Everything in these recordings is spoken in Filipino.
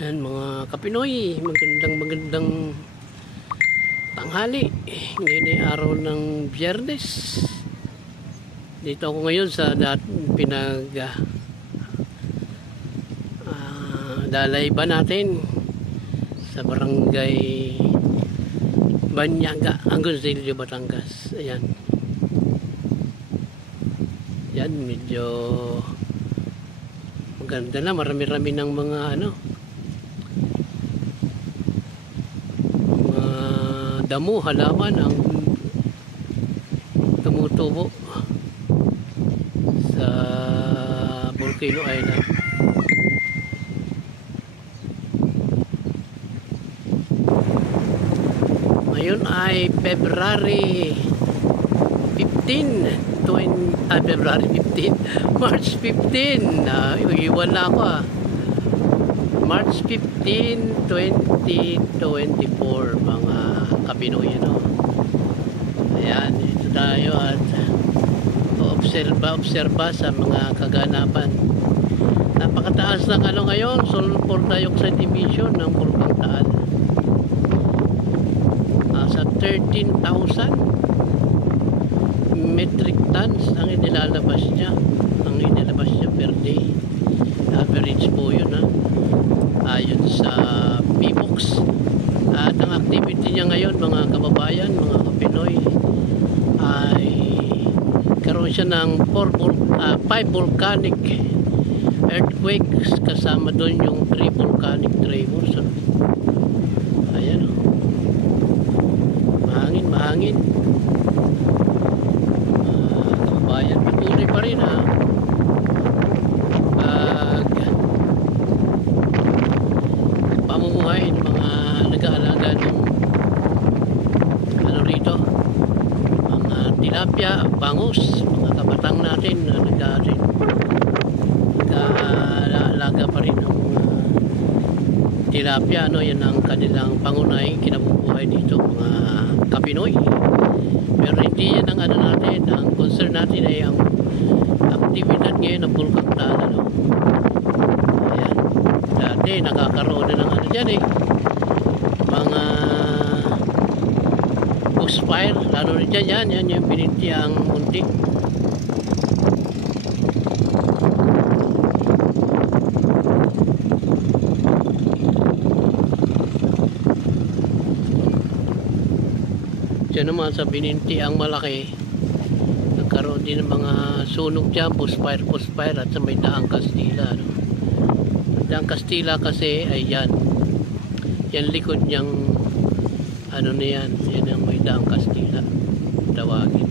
Ayan mga kapinoy, magandang tanghali. Ngayon ay araw ng Biyernes. Dito ako ngayon sa dalayba natin sa barangay Banyaga, Angoncillo, Batangas. Ayan. Yan, medyo maganda na, marami-rami ng mga damo, halaman ang tumutubo sa Volcano Island. Ngayon ay February 15, February 15, March 15. Iwan na ako March 15, 2024 mga kapinoy, Ayan, ito tayo at obserba sa mga kaganapan. Napakataas ng ngayon, sulfur dioxide emission ng Bulkang Taal. Sa 13,000 metric tons ang inilalabas niya per day. Average po yun, ayon sa PBOX. At ang activity niya ngayon, mga kababayan, mga kapinoy, ay karoon siya ng 5 volcanic earthquakes, kasama doon yung 3 volcanic tremors. Ayan, mahangin. Kababayan, patuloy pa rin pamumuhay ng mga nag-aalaga ng rito, mga tilapia, bangus, mga kabatang natin na nag-aalaga pa rin ng tilapia, yan ang kanilang pangunahing kinabubuhay dito, mga kapinoy. Pero hindi yan ang natin, ang concern natin ay ang aktibidad ngayon ng Bulkang Taal. Ayan, dati nakakaroon na ng dyan mga bushfire, lalo rin dyan, yan yung pininti ang munti. Diyan naman sa bininti ang malaki, nagkaroon din ng mga sunog dyan, bushfire at sa may Daang Kastila. Daang Kastila kasi ay yan likod niyang yan ang may Daang Kastila tawagin.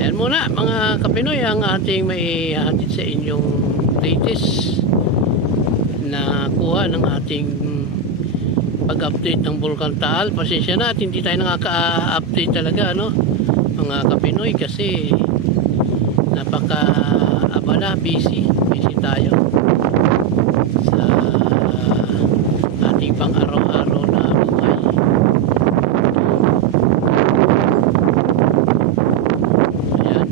Ayan muna mga kapinoy ang ating may hatid sa inyong latest na kuha ng ating pag-update ng Bulkang Taal. Pasensya na at hindi tayo nakaka-update talaga mga kapinoy, kasi napaka-abala, busy tayo sa ating pang-araw-araw na buhay. Ayan.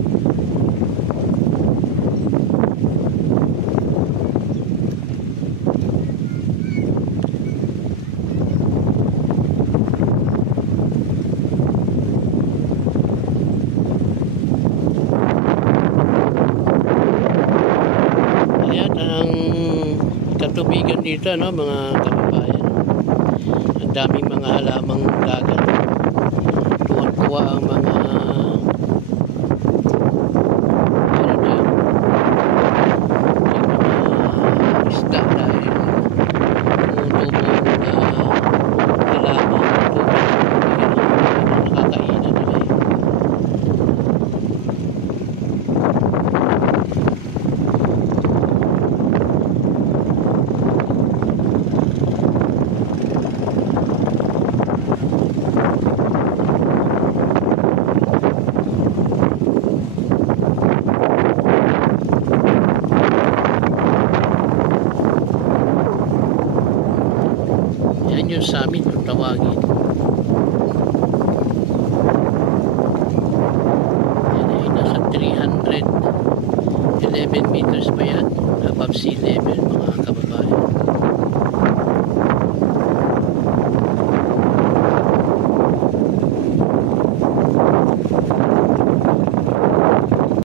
Katubigan dito mga kababayan, ang daming mga halamang dagat, tuwan-tuwa ang mga isda dahil tumutubo halamang nakakainan nila yung summit kung tawagin. Yan ay nasa 300 11 meters pa yan above sea level, mga